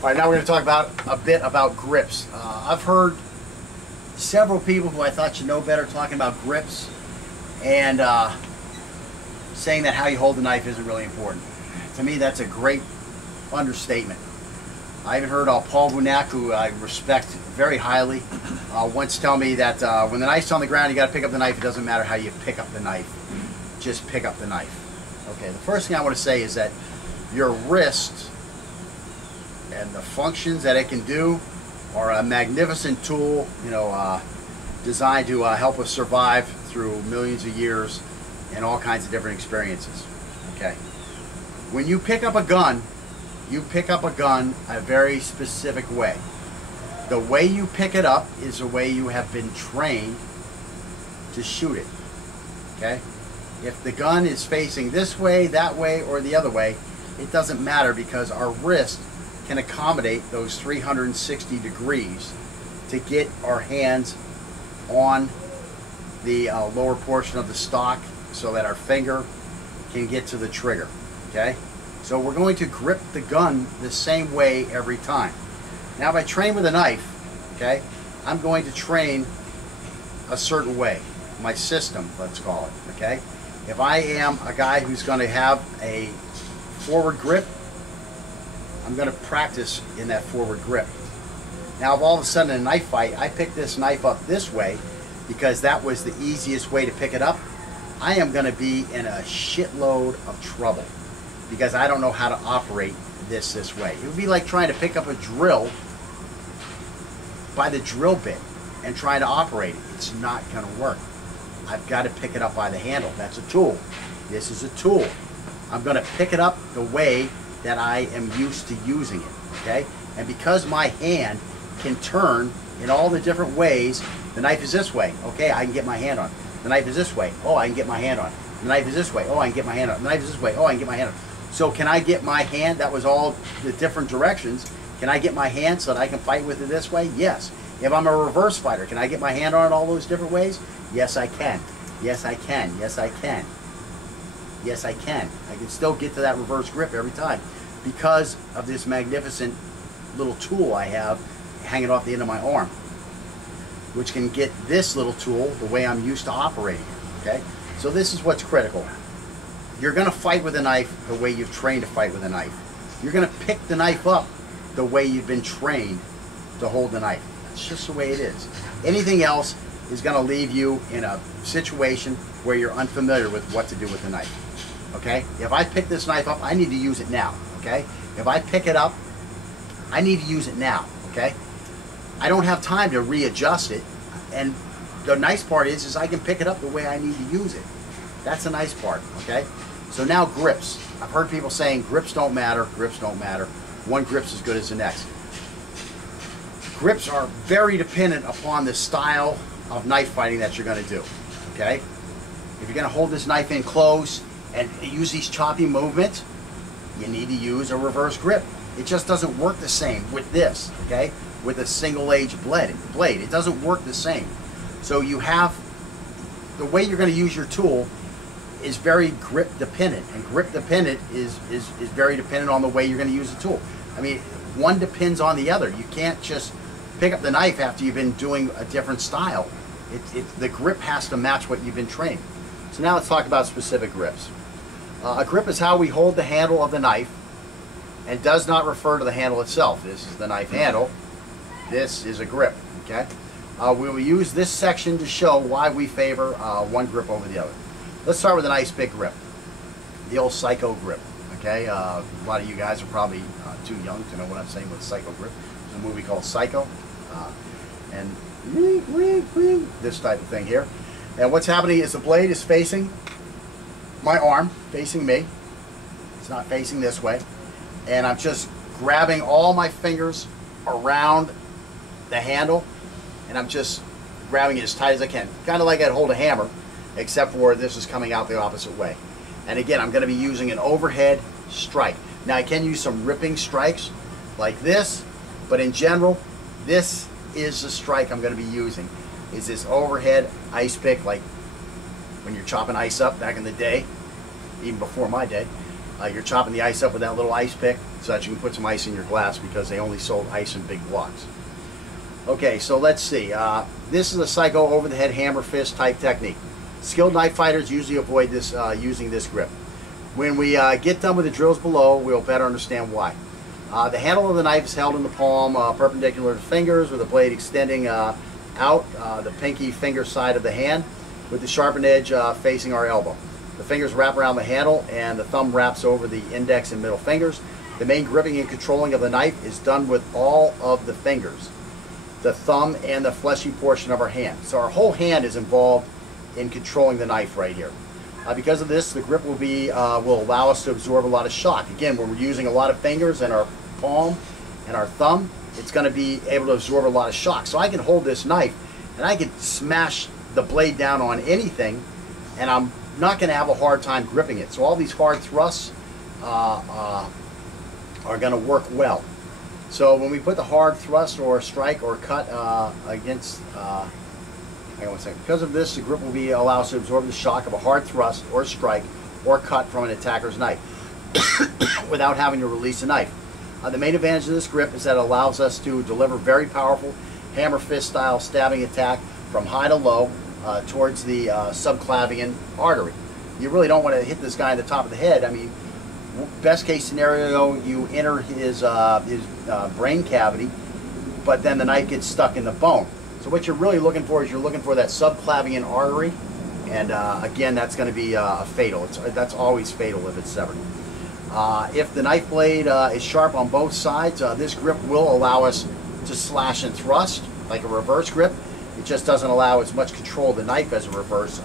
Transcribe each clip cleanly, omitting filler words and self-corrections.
All right, now we're going to talk about a bit about grips. I've heard several people who I thought should know better talking about grips and saying that how you hold the knife isn't really important. To me, that's a great understatement. I even heard Paul Vunak, who I respect very highly, once tell me that when the knife's on the ground, you got to pick up the knife. It doesn't matter how you pick up the knife. Just pick up the knife. Okay, the first thing I want to say is that your wrist and the functions that it can do are a magnificent tool, designed to help us survive through millions of years and all kinds of different experiences. Okay, when you pick up a gun, you pick up a gun a very specific way. The way you pick it up is the way you have been trained to shoot it. Okay, if the gun is facing this way, that way, or the other way, it doesn't matter, because our wrist can accommodate those 360 degrees to get our hands on the lower portion of the stock so that our finger can get to the trigger. Okay, so we're going to grip the gun the same way every time. Now if I train with a knife, okay, I'm going to train a certain way, my system, let's call it. Okay, if I am a guy who's going to have a forward grip, I'm going to practice in that forward grip. Now if all of a sudden in a knife fight I pick this knife up this way because that was the easiest way to pick it up, I am going to be in a shitload of trouble because I don't know how to operate this way. It would be like trying to pick up a drill by the drill bit and trying to operate it. It's not going to work. I've got to pick it up by the handle. That's a tool. This is a tool. I'm going to pick it up the way that I am used to using it, okay? And because my hand can turn in all the different ways, the knife is this way, okay, I can get my hand on it. The knife is this way, oh, I can get my hand on it. The knife is this way, oh, I can get my hand on it. The knife is this way, oh, I can get my hand on it. So can I get my hand, that was all the different directions, can I get my hand so that I can fight with it this way? Yes. If I'm a reverse fighter, can I get my hand on it all those different ways? Yes, I can. Yes, I can. Yes, I can. Yes, I can. I can still get to that reverse grip every time because of this magnificent little tool I have hanging off the end of my arm, which can get this little tool the way I'm used to operating it. Okay? So this is what's critical. You're going to fight with a knife the way you've trained to fight with a knife. You're going to pick the knife up the way you've been trained to hold the knife. That's just the way it is. Anything else is going to leave you in a situation where you're unfamiliar with what to do with the knife. Okay? If I pick this knife up, I need to use it now. Okay? If I pick it up, I need to use it now. Okay? I don't have time to readjust it, and the nice part is I can pick it up the way I need to use it. That's the nice part. Okay? So now grips. I've heard people saying grips don't matter, grips don't matter. One grip's as good as the next. Grips are very dependent upon the style of knife fighting that you're going to do. Okay? If you're going to hold this knife in close and use these choppy movements, you need to use a reverse grip. It just doesn't work the same with this, okay? With a single edge blade. It doesn't work the same. So you have, the way you're going to use your tool is very grip dependent, and grip dependent is very dependent on the way you're going to use the tool. I mean, one depends on the other. You can't just pick up the knife after you've been doing a different style. The grip has to match what you've been trained. So now let's talk about specific grips. A grip is how we hold the handle of the knife and does not refer to the handle itself. This is the knife handle. This is a grip. Okay? We will use this section to show why we favor one grip over the other. Let's start with a nice big grip. The old Psycho grip. Okay? A lot of you guys are probably too young to know what I'm saying with Psycho grip. There's a movie called Psycho. And this type of thing here. And what's happening is the blade is facing my arm, facing me. It's not facing this way. And I'm just grabbing all my fingers around the handle, and I'm just grabbing it as tight as I can. Kind of like I'd hold a hammer, except for this is coming out the opposite way. And again, I'm going to be using an overhead strike. Now I can use some ripping strikes like this, but in general, this is the strike I'm going to be using. Is this overhead ice pick, like when you're chopping ice up back in the day, even before my day. You're chopping the ice up with that little ice pick so that you can put some ice in your glass, because they only sold ice in big blocks. Okay, so let's see. This is a psycho over the head hammer fist type technique. Skilled knife fighters usually avoid this using this grip. When we get done with the drills below, we'll better understand why. The handle of the knife is held in the palm perpendicular to fingers, with the blade extending out the pinky finger side of the hand, with the sharpened edge facing our elbow. The fingers wrap around the handle and the thumb wraps over the index and middle fingers. The main gripping and controlling of the knife is done with all of the fingers, the thumb and the fleshy portion of our hand. So our whole hand is involved in controlling the knife right here. Because of this, the grip will allow us to absorb a lot of shock. Again, when we're using a lot of fingers and our palm and our thumb, it's going to be able to absorb a lot of shock. So I can hold this knife and I can smash the blade down on anything, and I'm not going to have a hard time gripping it. So all these hard thrusts are going to work well. So when we put the hard thrust or strike or cut against, hang on one second. Because of this, the grip will allow us to absorb the shock of a hard thrust or strike or cut from an attacker's knife without having to release the knife. The main advantage of this grip is that it allows us to deliver very powerful hammer fist style stabbing attack from high to low towards the subclavian artery. You really don't want to hit this guy in the top of the head. I mean, best case scenario, you enter his brain cavity, but then the knife gets stuck in the bone. So what you're really looking for is you're looking for that subclavian artery, and again, that's going to be fatal. That's always fatal if it's severed. If the knife blade is sharp on both sides, this grip will allow us to slash and thrust like a reverse grip. It just doesn't allow as much control of the knife as a reverse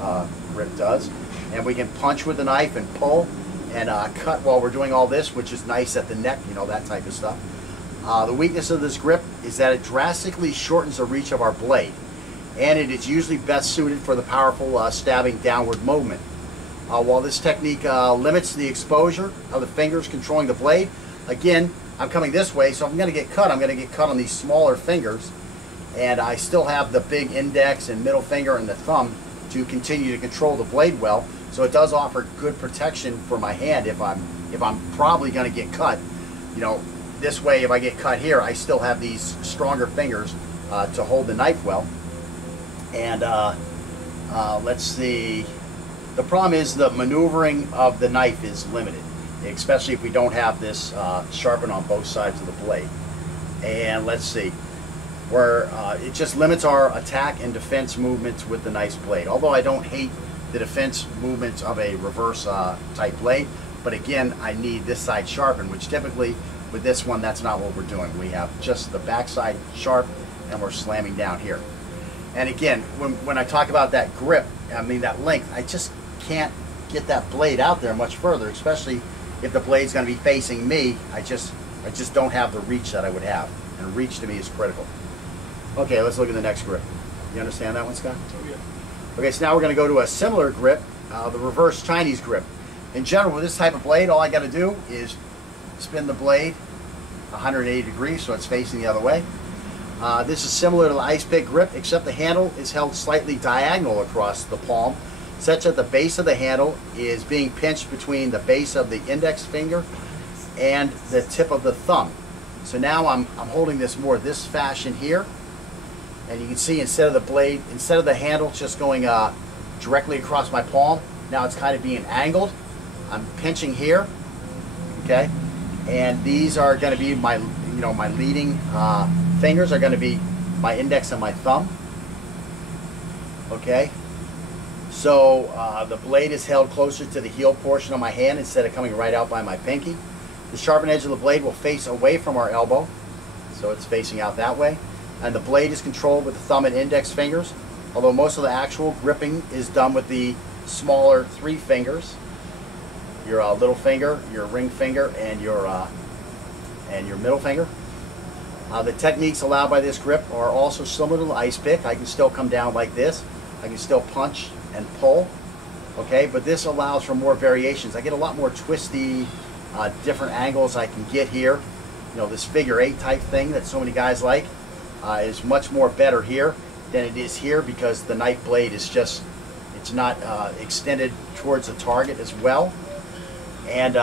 grip does. And we can punch with the knife and pull and cut while we're doing all this, which is nice at the neck, you know, that type of stuff. The weakness of this grip is that it drastically shortens the reach of our blade, and it is usually best suited for the powerful stabbing downward movement. While this technique limits the exposure of the fingers controlling the blade, again, I'm coming this way, so if I'm going to get cut, I'm going to get cut on these smaller fingers, and I still have the big index and middle finger and the thumb to continue to control the blade well. So it does offer good protection for my hand if I'm probably going to get cut. You know, this way, if I get cut here, I still have these stronger fingers to hold the knife well. And let's see. The problem is the maneuvering of the knife is limited, especially if we don't have this sharpened on both sides of the blade. And let's see, where it just limits our attack and defense movements with the knife's blade. Although I don't hate the defense movements of a reverse type blade, but again, I need this side sharpened, which typically with this one, that's not what we're doing. We have just the backside sharp, and we're slamming down here. And again, when I talk about that grip, I mean that length, I just can't get that blade out there much further, especially if the blade's going to be facing me. I just don't have the reach that I would have, and reach to me is critical. Okay, let's look at the next grip. You understand that one, Scott? Oh, yeah. Okay, so now we're going to go to a similar grip, the reverse Chinese grip. In general, with this type of blade, all I got to do is spin the blade 180 degrees so it's facing the other way. This is similar to the ice pick grip, except the handle is held slightly diagonal across the palm, such that the base of the handle is being pinched between the base of the index finger and the tip of the thumb. So now I'm holding this more this fashion here, and you can see instead of the handle just going directly across my palm, now it's kind of being angled. I'm pinching here, okay, and these are going to be my leading fingers are going to be my index and my thumb. Okay, so the blade is held closer to the heel portion of my hand instead of coming right out by my pinky. The sharpened edge of the blade will face away from our elbow, so it's facing out that way. And the blade is controlled with the thumb and index fingers, although most of the actual gripping is done with the smaller 3 fingers, your little finger, your ring finger, and your middle finger. The techniques allowed by this grip are also similar to the ice pick. I can still come down like this. I can still punch and pull, okay, but this allows for more variations. I get a lot more twisty, different angles I can get here. You know, this figure 8 type thing that so many guys like is much more better here than it is here, because the knife blade is just, it's not extended towards the target as well. And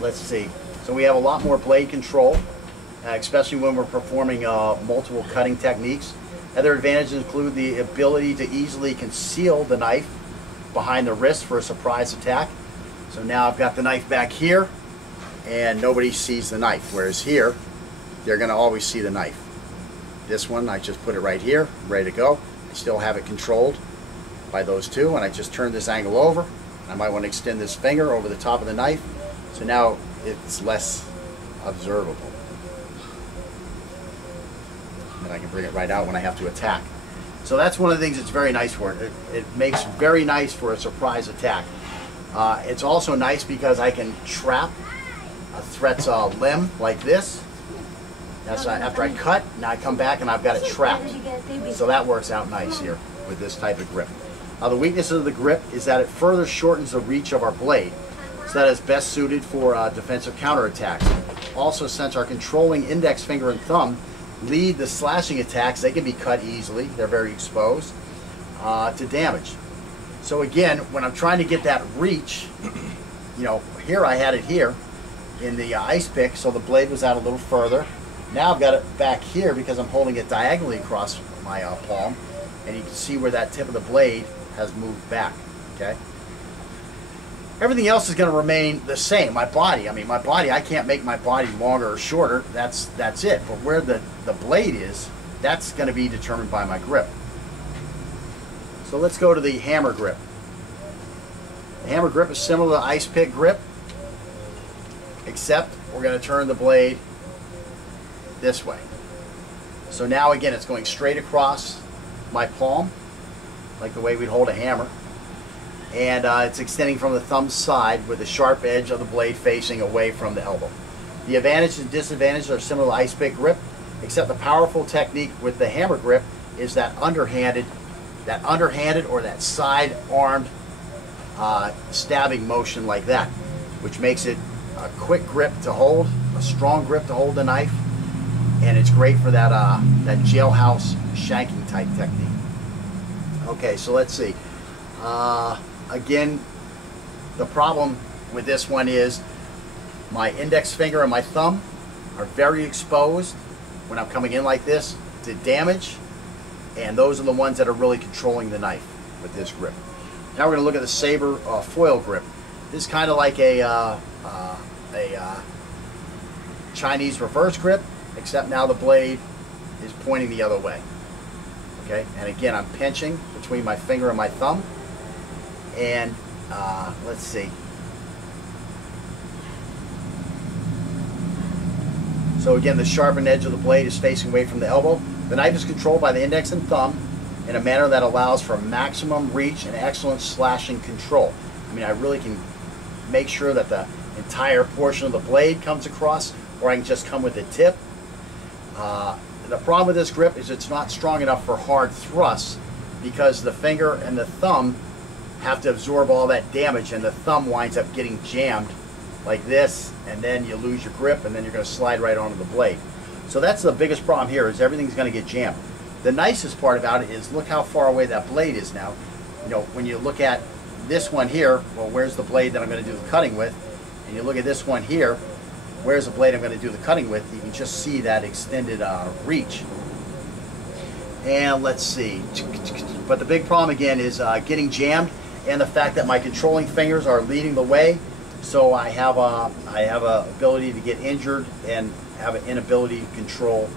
let's see. So we have a lot more blade control, especially when we're performing multiple cutting techniques. Other advantages include the ability to easily conceal the knife behind the wrist for a surprise attack. So now I've got the knife back here and nobody sees the knife, whereas here they're going to always see the knife. This one, I just put it right here, ready to go. I still have it controlled by those two, and I just turn this angle over. I might want to extend this finger over the top of the knife, so now it's less observable. And I can bring it right out when I have to attack. So that's one of the things that's very nice for it. It makes very nice for a surprise attack. It's also nice because I can trap a threat's limb like this. That's after I cut, now I come back and I've got it trapped. So that works out nice here with this type of grip. The weakness of the grip is that it further shortens the reach of our blade, so that it's best suited for defensive counterattacks. Also, since our controlling index finger and thumb lead the slashing attacks, they can be cut easily. They're very exposed to damage. So again, when I'm trying to get that reach, you know, here I had it here in the ice pick, so the blade was out a little further. Now I've got it back here because I'm holding it diagonally across my palm, and you can see where that tip of the blade has moved back. Okay. Everything else is going to remain the same. My body, I can't make my body longer or shorter. That's it. But where the blade is, that's going to be determined by my grip. So let's go to the hammer grip. The hammer grip is similar to the ice pick grip, except we're going to turn the blade this way. So now again, it's going straight across my palm, like the way we'd hold a hammer. And it's extending from the thumb side with the sharp edge of the blade facing away from the elbow. The advantages and disadvantages are similar to ice pick grip, except the powerful technique with the hammer grip is that underhanded or that side-armed stabbing motion like that, which makes it a quick grip to hold, a strong grip to hold the knife, and it's great for that that jailhouse shanking type technique. Okay, so let's see. Again, the problem with this one is my index finger and my thumb are very exposed when I'm coming in like this to damage, and those are the ones that are really controlling the knife with this grip. Now we're going to look at the saber foil grip. This is kind of like a Chinese reverse grip, except now the blade is pointing the other way. Okay, and again, I'm pinching between my finger and my thumb, and let's see. So again, the sharpened edge of the blade is facing away from the elbow. The knife is controlled by the index and thumb in a manner that allows for maximum reach and excellent slashing control. I mean, I really can make sure that the entire portion of the blade comes across, or I can just come with the tip. The problem with this grip is it's not strong enough for hard thrusts because the finger and the thumb have to absorb all that damage, and the thumb winds up getting jammed like this, and then you lose your grip, and then you're going to slide right onto the blade. So that's the biggest problem here, is everything's going to get jammed. The nicest part about it is look how far away that blade is now. You know, when you look at this one here, well, where's the blade that I'm going to do the cutting with? And you look at this one here, where's the blade I'm going to do the cutting with? You can just see that extended reach. And let's see. But the big problem again is getting jammed, and the fact that my controlling fingers are leading the way. So I have a ability to get injured and have an inability to control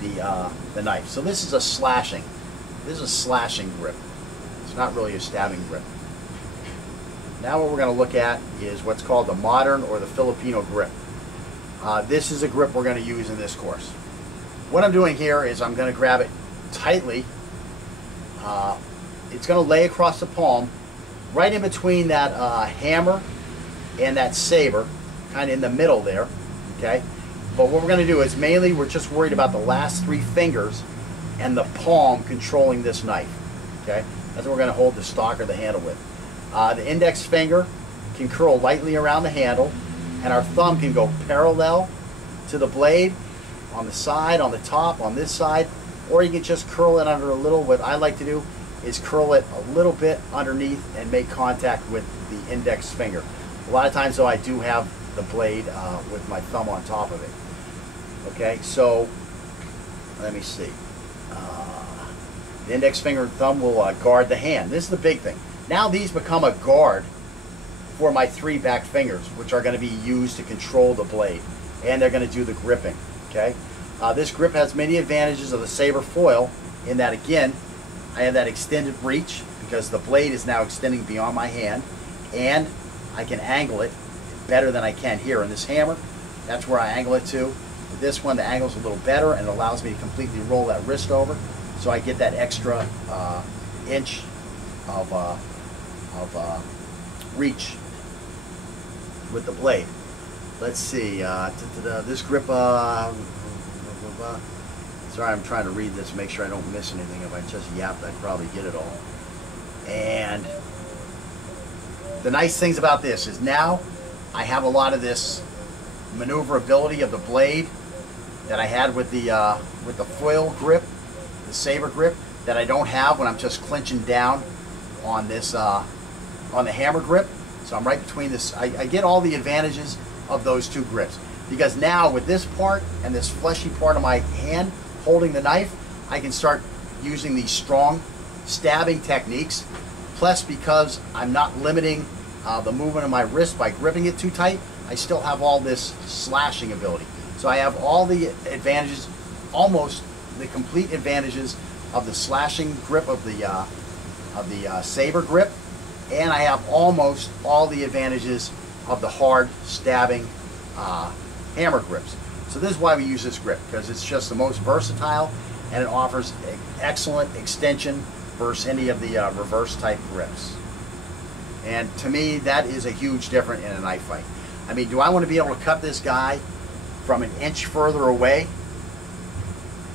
the knife. So this is a slashing. This is a slashing grip. It's not really a stabbing grip. Now what we're going to look at is what's called the modern or the Filipino grip. This is a grip we're going to use in this course. What I'm doing here is I'm going to grab it tightly. It's going to lay across the palm, right in between that hammer and that saber, kind of in the middle there. Okay. But what we're going to do is mainly we're just worried about the last three fingers and the palm controlling this knife. Okay. That's what we're going to hold the stock or the handle with. The index finger can curl lightly around the handle, and our thumb can go parallel to the blade on the side, on the top, on this side, or you can just curl it under a little. What I like to do is curl it a little bit underneath and make contact with the index finger. A lot of times though I do have the blade with my thumb on top of it. Okay, so let me see. The index finger and thumb will guard the hand. This is the big thing. Now these become a guard for my 3 back fingers, which are going to be used to control the blade, and they're going to do the gripping. Okay, this grip has many advantages of the saber foil in that, again, I have that extended reach because the blade is now extending beyond my hand, and I can angle it better than I can here in this hammer. That's where I angle it to. With this one, the angle's a little better, and it allows me to completely roll that wrist over, so I get that extra inch of reach with the blade. Let's see, this grip, sorry, I'm trying to read this, make sure I don't miss anything. If I just yapped, I'd probably get it all. And the nice things about this is now I have a lot of this maneuverability of the blade that I had with the foil grip, the saber grip, that I don't have when I'm just clinching down on this on the hammer grip. So I'm right between this. I get all the advantages of those 2 grips, because now with this part and this fleshy part of my hand holding the knife, I can start using these strong stabbing techniques. Plus, because I'm not limiting the movement of my wrist by gripping it too tight, I still have all this slashing ability. So I have all the advantages, almost the complete advantages of the slashing grip of the saber grip, and I have almost all the advantages of the hard stabbing hammer grips. So this is why we use this grip, because it's just the most versatile, and it offers excellent extension versus any of the reverse type grips. And to me, that is a huge difference in a knife fight. I mean, do I want to be able to cut this guy from an inch further away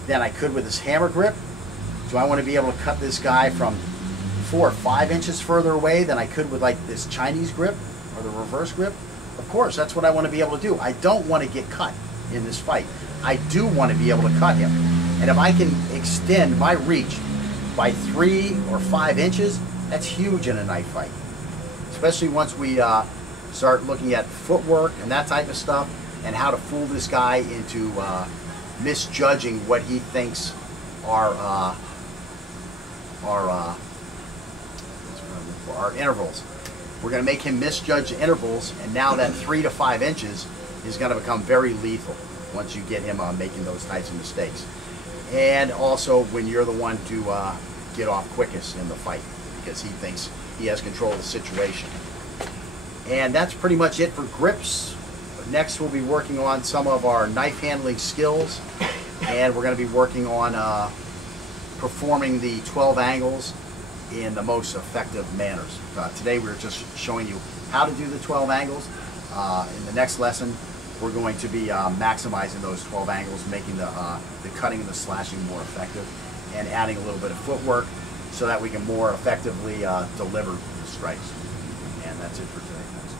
than I could with this hammer grip? Do I want to be able to cut this guy from 4 or 5 inches further away than I could with like this Chinese grip or the reverse grip? Of course, that's what I want to be able to do. I don't want to get cut in this fight. I do want to be able to cut him. And if I can extend my reach by 3 or 5 inches, that's huge in a knife fight. Especially once we start looking at footwork and that type of stuff, and how to fool this guy into misjudging what he thinks are intervals. We're going to make him misjudge the intervals, and now that 3 to 5 inches is going to become very lethal once you get him making those types of mistakes. And also when you're the one to get off quickest in the fight, because he thinks he has control of the situation. And that's pretty much it for grips. Next we'll be working on some of our knife handling skills, and we're going to be working on performing the 12 angles in the most effective manners. Today we're just showing you how to do the 12 angles. In the next lesson we're going to be maximizing those 12 angles, making the cutting and the slashing more effective, and adding a little bit of footwork so that we can more effectively deliver the strikes. And that's it for today, folks.